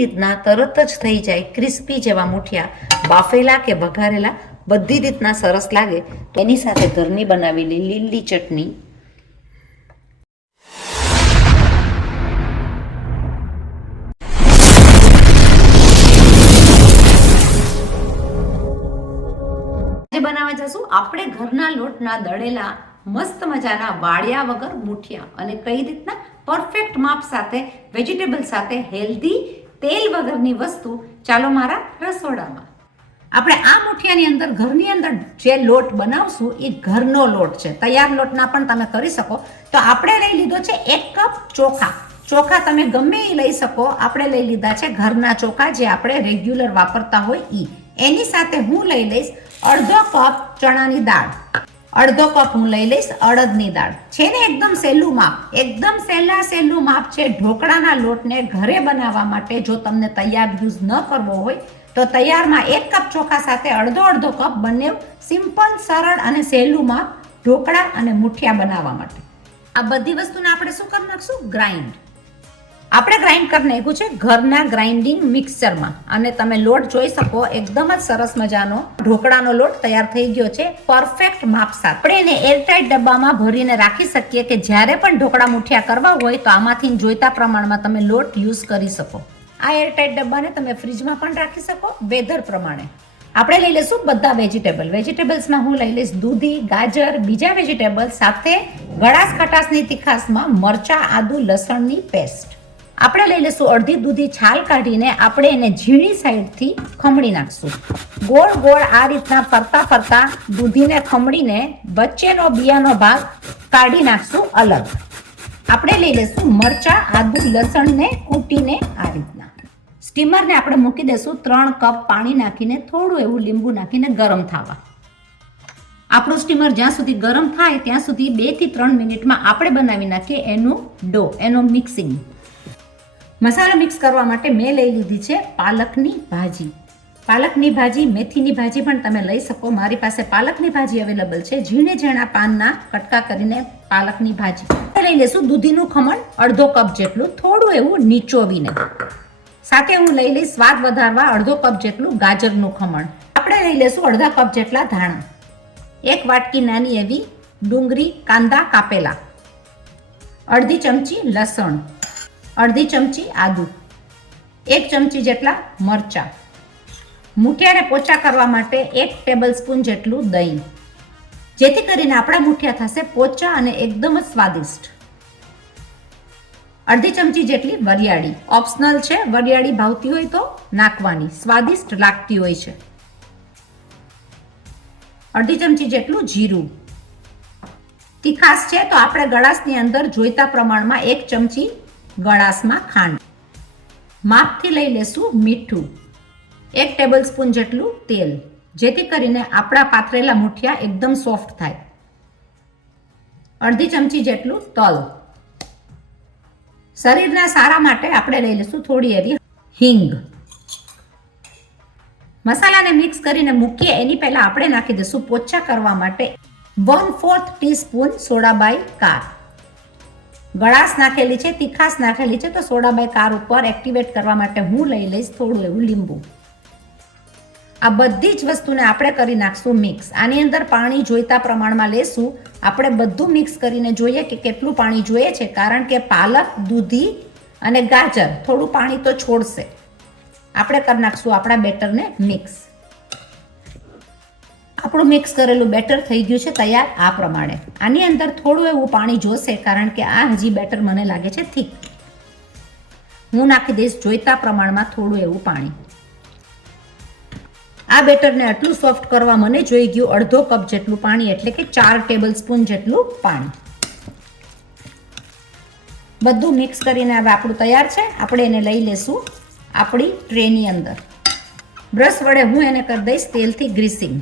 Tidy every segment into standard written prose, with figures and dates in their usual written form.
રીતના તરત જ થઈ જાય ક્રિસ્પી જેવા મુઠિયા, બાફેલા કે વઘારેલા બધી રીતના સરસ લાગે. તો એની સાથે ઘરની બનાવેલી લીલી ચટણી, બનાવવા જશું આપણે ઘરના લોટના દળેલા મસ્ત મજાના વાળ્યા વગર મુઠિયા, અને કઈ રીતના પરફેક્ટ માપ સાથે વેજીટેબલ સાથે હેલ્ધી તેલ વગરની વસ્તુ. ચાલો મારા રસોડામાં. આપણે આ મુઠિયાની અંદર ઘરની અંદર જે લોટ બનાવશું એ ઘરનો લોટ છે. તૈયાર લોટના પણ તમે કરી શકો. તો આપણે લઈ લીધો છે 1 કપ ચોખા. ચોખા તમે ગમે એ લઈ શકો. આપણે લઈ લીધા છે ઘરના ચોખા, જે આપણે રેગ્યુલર વાપરતા હોય એ. એની સાથે હું લઈ લઈશ અડધો કપ ચણાની દાળ, અડધો કપ હું લઈ લઈશ અડદની દાળ. છે ને એકદમ સહેલું માપ, એકદમ સહેલું માપ છે. ઢોકળાના લોટને ઘરે બનાવવા માટે જો તમને તૈયાર યુઝ ન કરવો હોય તો તૈયારમાં 1 કપ ચોખા સાથે અડધો કપ બંને સિમ્પલ, સરળ અને સહેલું માપ ઢોકળા અને મુઠિયા બનાવવા માટે. આ બધી વસ્તુને આપણે શું કરી નાખશું? ગ્રાઇન્ડ. આપણે ગ્રાઇન્ડ કરી નાખ્યું છે ઘરના ગ્રાઇન્ડિંગ મિક્સરમાં, અને તમે લોટ જોઈ શકો એકદમ જ સરસ મજાનો ઢોકળાનો લોટ તૈયાર થઈ ગયો છે પરફેક્ટ માપ સાથે. આપણે એને એરટાઇટ ડબ્બામાં ભરીને રાખી શકીએ કે જ્યારે પણ ઢોકળા મુઠિયા કરવા હોય તો આમાંથી જોઈતા પ્રમાણમાં તમે લોટ યુઝ કરી શકો. આ એરટાઇટ ડબ્બાને તમે ફ્રીજમાં પણ રાખી શકો વેધર પ્રમાણે. આપણે લઈ લઈશું બધા વેજીટેબલ્સમાં હું લઈ લઈશ દૂધી, ગાજર, બીજા વેજીટેબલ સાથે ગળાશ ખટાશની તીખાશમાં મરચા, આદુ, લસણની પેસ્ટ. આપણે લઈ લઈશું અડધી દૂધી, છાલ કાઢીને આપણે એને ઝીણી સાઈડથી ખમણી નાખશું. ગોળ ગોળ આ રીતના ફરતા દૂધીને ખમણીને વચ્ચેનો બિયાનો ભાગ કાઢી નાખશું અલગ. આપણે લઈ લઈશું મરચા, આદુ, લસણને કૂટીને આ રીતના. સ્ટીમરને આપણે મૂકી દઈશું 3 કપ પાણી નાખીને, થોડું એવું લીંબુ નાખીને ગરમ થવા. આપણું સ્ટીમર જ્યાં સુધી ગરમ થાય ત્યાં સુધી 2 થી 3 મિનિટમાં આપણે બનાવી નાખીએ એનું ડો, એનું મિક્સિંગ. મસાલો મિક્સ કરવા માટે મેં લઈ લીધી છે પાલકની ભાજી. પાલકની ભાજી, મેથીની ભાજી પણ તમે લઈ શકો. મારી પાસે પાલકની ભાજી અવેલેબલ છે. ઝીણા પાનના કટકા કરીને પાલકની ભાજી. લઈ લેશું દૂધીનું ખમણ અડધો કપ જેટલું, થોડું એવું નીચોવીને. સાથે હું લઈ લઈશ સ્વાદ વધારવા અડધો કપ જેટલું ગાજરનું ખમણ. આપણે લઈ લેશું અડધા કપ જેટલા ધાણા, 1 વાટકી નાની એવી ડુંગળી, કાંદા કાપેલા, અડધી ચમચી લસણ, અડધી ચમચી આદુ, 1 ચમચી જેટલા મરચા. મુઠિયાને પોચા કરવા માટે 1 ટેબલ સ્પૂન જેટલું દહીં, જેથી કરીને આપણા મુઠિયા થશે પોચા અને એકદમ જ સ્વાદિષ્ટ. અડધી ચમચી જેટલી વરિયાળી, ઓપ્શનલ છે, વરિયાળી ભાવતી હોય તો નાખવાની, સ્વાદિષ્ટ લાગતી હોય છે. અડધી ચમચી જેટલું જીરું. તીખાશ છે તો આપણે ગળાશની અંદર જોઈતા પ્રમાણમાં 1 ચમચી ગળાશમાં ખાંડ. માપથી લઈ લેશું મીઠું, 1 ટેબલ સ્પૂન જેટલું તેલ, જેથી કરીને આપણા પાથરેલા મુઠિયા એકદમ સોફ્ટ થાય. અડધી ચમચી જેટલું તલ. શરીરના સારા માટે આપણે લઈ લઈશું થોડી એવી હિંગ. મસાલાને મિક્સ કરીને મૂકીએ એની પહેલા આપણે નાખી દઈશું પોચા કરવા માટે 1/4 ટીસ્પૂન સોડા બાય કાર. ગળાશ નાખેલી છે, તીખાશ નાખેલી છે, તો સોડા બાય કાર ઉપર એક્ટિવેટ કરવા માટે હું લઈ લઈશ થોડું એવું લીંબુ. આ બધી જ વસ્તુને આપણે કરી નાખશું મિક્સ. આની અંદર પાણી જોઈતા પ્રમાણમાં લેશું. આપણે બધું મિક્સ કરીને જોઈએ કે કેટલું પાણી જોઈએ છે, કારણ કે પાલક, દૂધી અને ગાજર થોડું પાણી તો છોડશે. આપણે કરી નાખશું આપણા બેટરને મિક્સ. આપણું મિક્સ કરેલું બેટર થઈ ગયું છે તૈયાર આ પ્રમાણે. આની અંદર થોડું એવું પાણી જોશે, કારણ કે આ હજી બેટર મને લાગે છે થીક. હું નાખી દઈશ જોઈતા પ્રમાણમાં થોડું એવું પાણી. આ બેટરને આટલું સોફ્ટ કરવા મને જોઈ ગયું અડધો કપ જેટલું પાણી, એટલે કે 4 ટેબલ સ્પૂન જેટલું પાણી. બધું મિક્સ કરીને હવે આપણું તૈયાર છે. આપણે એને લઈ લેશું આપણી ટ્રેની અંદર. બ્રશ વડે હું એને કરી દઈશ તેલથી ગ્રીસિંગ.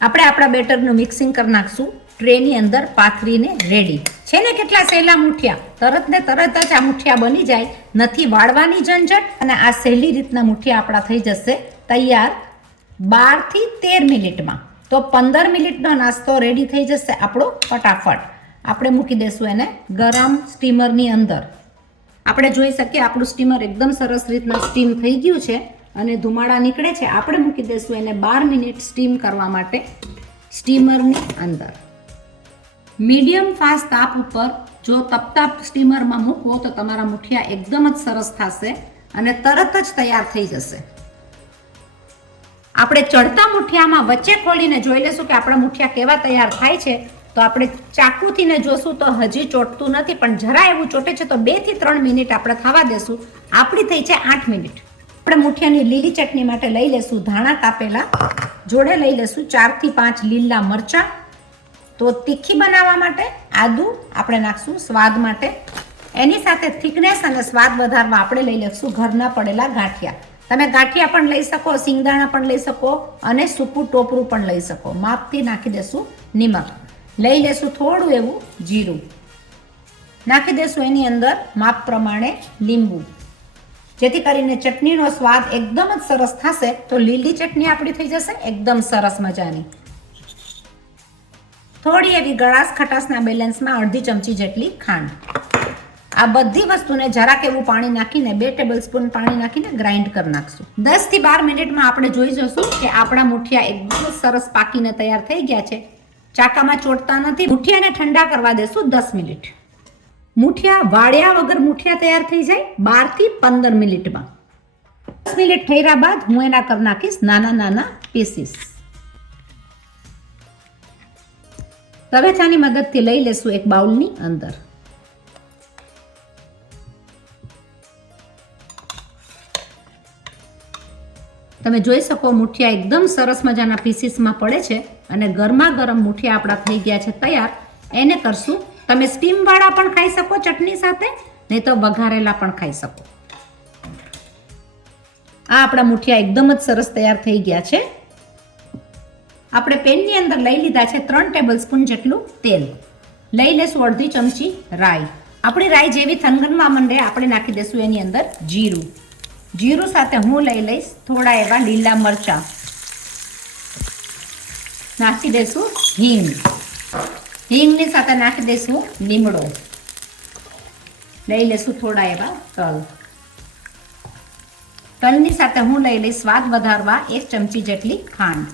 આપણે આપણા બેટરનું મિક્સિંગ કરી નાખશું ટ્રેની અંદર પાથરીને. રેડી છે ને કેટલા સહેલા મુઠિયા! તરત જ આ મુઠિયા બની જાય, નથી વાળવાની ઝંઝટ, અને આ સહેલી રીતના મુઠિયા આપણા થઈ જશે તૈયાર 12 થી 13 મિનિટમાં. તો 15 મિનિટનો નાસ્તો રેડી થઈ જશે આપણો ફટાફટ. આપણે મૂકી દઈશું એને ગરમ સ્ટીમરની અંદર. આપણે જોઈ શકીએ આપણું સ્ટીમર એકદમ સરસ રીતના સ્ટીમ થઈ ગયું છે અને ધુમાડા નીકળે છે. આપણે મૂકી દઈશું એને 12 મિનિટ સ્ટીમ કરવા માટે સ્ટીમરની અંદર. મીડિયમ ફાસ્ટ તાપ ઉપર જો તપતા સ્ટીમરમાં મૂકવો તો તમારા મુઠિયા એકદમ જ સરસ થશે અને તરત જ તૈયાર થઈ જશે. આપણે ચડતા મુઠિયામાં વચ્ચે ખોલીને જોઈ લેશું કે આપણા મુઠિયા કેવા તૈયાર થાય છે. તો આપણે ચાકુથી ને જોશું તો હજી ચોટતું નથી, પણ જરા એવું ચોટે છે તો 2 થી 3 મિનિટ આપણે થવા દેશું. આપણી થઈ છે 8 મિનિટ. આપણે મુઠિયાની લીલી ચટણી માટે લઈ લેશું ધાણા કાપેલા, જોડે લઈ લેશું 4 થી 5 લીલા મરચાં. તો તીખી બનાવવા માટે આદુ આપણે નાખશું સ્વાદ માટે. એની સાથે થિકનેસ અને સ્વાદ વધારવા આપણે લઈ લઈશું ઘરના પડેલા ગાંઠિયા. તમે ગાંઠિયા પણ લઈ શકો, સિંગદાણા પણ લઈ શકો અને સૂકું ટોપરું પણ લઈ શકો. માપથી નાખી દેશું નિમક. લઈ લેશું થોડું એવું જીરું, નાખી દેશું એની અંદર માપ પ્રમાણે લીંબુ, જેથી કરીને ચટણીનો સ્વાદ એકદમ જ સરસ થશે. તો લીલી ચટણી આપણી થઈ જશે એકદમ સરસ મજાની. થોડી એવી ગળાશ ખટાશના બેલેન્સમાં અડધી ચમચી જેટલી ખાંડ. આ બધી વસ્તુને જરાક એવું પાણી નાખીને 2 ટેબલસ્પૂન પાણી નાખીને ગ્રાઇન્ડ કરી નાખશું. 10 થી 12 મિનિટમાં આપણે જોઈ જશું કે આપણા મુઠિયા એકદમ સરસ પાકીને તૈયાર થઈ ગયા છે. ચાકામાં ચોટતા નથી. મુઠિયાને ઠંડા કરવા દેશું 10 મિનિટ. મુઠિયા વાળ્યા વગર મુઠિયા તૈયાર થઈ જાય 12 થી 15 મિનિટમાં. 10 મિનિટ થયા બાદ હું એના કરી નાખીશ નાના નાના પીસીસ. તવેથાની મદદથી લઈ લેશું એક બાઉલની અંદર. તમે જોઈ શકો મુઠિયા એકદમ સરસ મજાના પીસીસમાં પડે છે અને ગરમા ગરમ મુઠિયા આપણા થઈ ગયા છે તૈયાર. એને કરશું. તમે સ્ટીમ વાળા પણ ખાઈ શકો ચટણી સાથે, નહીં તો વઘારેલા પણ ખાઈ શકો. આ આપણા મુઠિયા એકદમ જ સરસ તૈયાર થઈ ગયા છે. આપણે પેનની અંદર લઈ લીધા છે 3 ટેબલસ્પૂન જેટલું તેલ. લઈ લેશું અડધી ચમચી રાઈ. આપણી રાઈ જેવી થનગનવા માંડે આપણે નાખી દઈશું એની અંદર જીરું. જીરું સાથે હું લઈ લઈશ થોડા એવા લીલા મરચાં. નાખી દઈશું હિંગ. હિંગની સાથે નાખી દઈશું લીમડો. લઈ લેશું થોડા એવા તલ. તલની સાથે હું લઈ લઈશ સ્વાદ વધારવા 1 ચમચી જેટલી ખાંડ.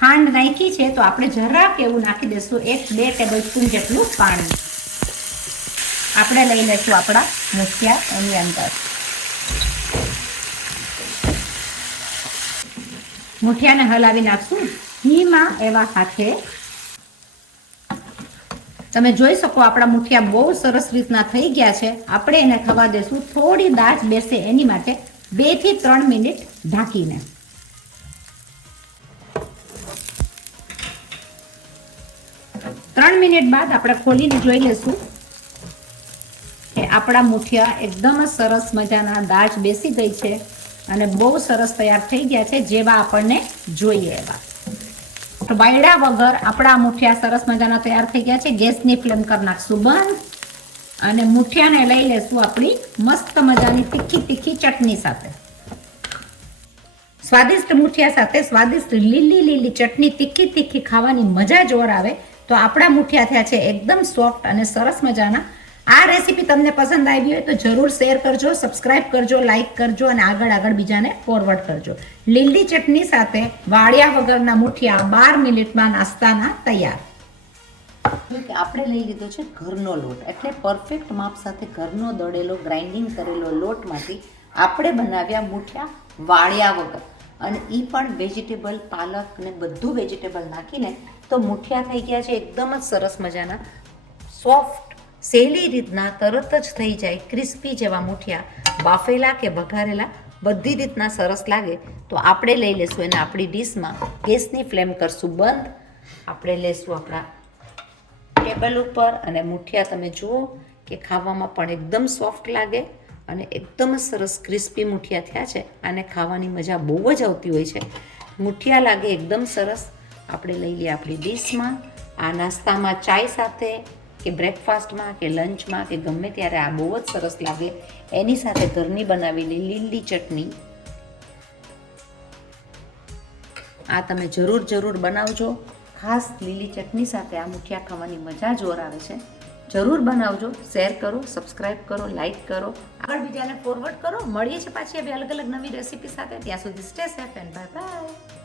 ખાંડ નાખી છે તો આપણે જરાક એવું નાખી દઈશું 1-2 ટેબલસ્પૂન જેટલું પાણી. આપણે લઈ લઈશું આપણા મુઠિયા એની અંદર. મુઠિયાને હલાવી નાખશું ધીમા એવા હાથે. તમે જોઈ શકો આપણા મુઠિયા બહુ સરસ રીતના થઈ ગયા છે. આપણે એને થવા દેશું થોડી દાજ બેસે એની માટે 2 થી 3 મિનિટ ઢાંકીને. મિનિટ બાદ આપણે ખોલીને જોઈ લેશું કે આપણા મુઠિયા એકદમ જ સરસ મજાના દાજ બેસી ગઈ છે અને બહુ સરસ તૈયાર થઈ ગયા છે જેવા આપણને જોઈએ એવા. વાયડા વગર આપણા મુઠિયા સરસ મજાના તૈયાર થઈ ગયા છે. ગેસની ફ્લેમ કરી નાખશું બંધ અને મુઠિયાને લઈ લેશું આપણી મસ્ત મજાની તીખી તીખી ચટણી સાથે. સ્વાદિષ્ટ મુઠિયા સાથે સ્વાદિષ્ટ લીલી લીલી ચટણી તીખી તીખી ખાવાની મજા જોર આવે. તો આપણા મુઠિયા થયા છે એકદમ સોફ્ટ અને સરસ મજાના. આ રેસીપી તમને પસંદ આવી હોય તો જરૂર શેર કરજો, સબસ્ક્રાઇબ કરજો, લાઇક કરજો અને આગળ બીજાને ફોરવર્ડ કરજો. લીલી ચટણી સાથે વાળ્યા વગરના મુઠિયા 12 મિનિટમાં નાસ્તાના તૈયાર. આપણે લઈ લીધો છે ઘરનો લોટ, એટલે પરફેક્ટ માપ સાથે ઘરનો દળેલો ગ્રાઇન્ડિંગ કરેલો લોટમાંથી આપણે બનાવ્યા મુઠિયા વાળ્યા વગર, અને એ પણ વેજીટેબલ, પાલક ને બધું વેજીટેબલ નાખીને. તો મુઠિયા થઈ ગયા છે એકદમ જ સરસ મજાના સોફ્ટ, સહેલી રીતના તરત જ થઈ જાય ક્રિસ્પી જેવા મુઠિયા. બાફેલા કે વઘારેલા બધી રીતના સરસ લાગે. તો આપણે લઈ લેશું એને આપણી ડીશમાં. ગેસની ફ્લેમ કરશું બંધ. આપણે લેશું આપણા ટેબલ ઉપર અને મુઠિયા તમે જુઓ કે ખાવામાં પણ એકદમ સોફ્ટ લાગે અને એકદમ જ સરસ ક્રિસ્પી મુઠિયા થયા છે. આને ખાવાની મજા બહુ જ આવતી હોય છે. મુઠિયા લાગે એકદમ સરસ. આપણે લઈ લઈએ આપણી ડીશમાં. આ નાસ્તામાં ચાય સાથે કે બ્રેકફાસ્ટમાં કે લંચમાં કે ગમે ત્યારે આ બહુ જ સરસ લાગે. એની સાથે ઘરની બનાવેલી લીલી ચટણી આ તમે જરૂર બનાવજો. ખાસ લીલી ચટણી સાથે આ મુઠિયા ખાવાની મજા જોર આવે છે. જરૂર બનાવજો, શેર કરો, સબસ્ક્રાઈબ કરો, લાઈક કરો, આગળ બીજાને ફોરવર્ડ કરો. મળીએ છીએ પાછી હવે અલગ અલગ નવી રેસીપી સાથે. ત્યાં સુધી stay safe and bye bye.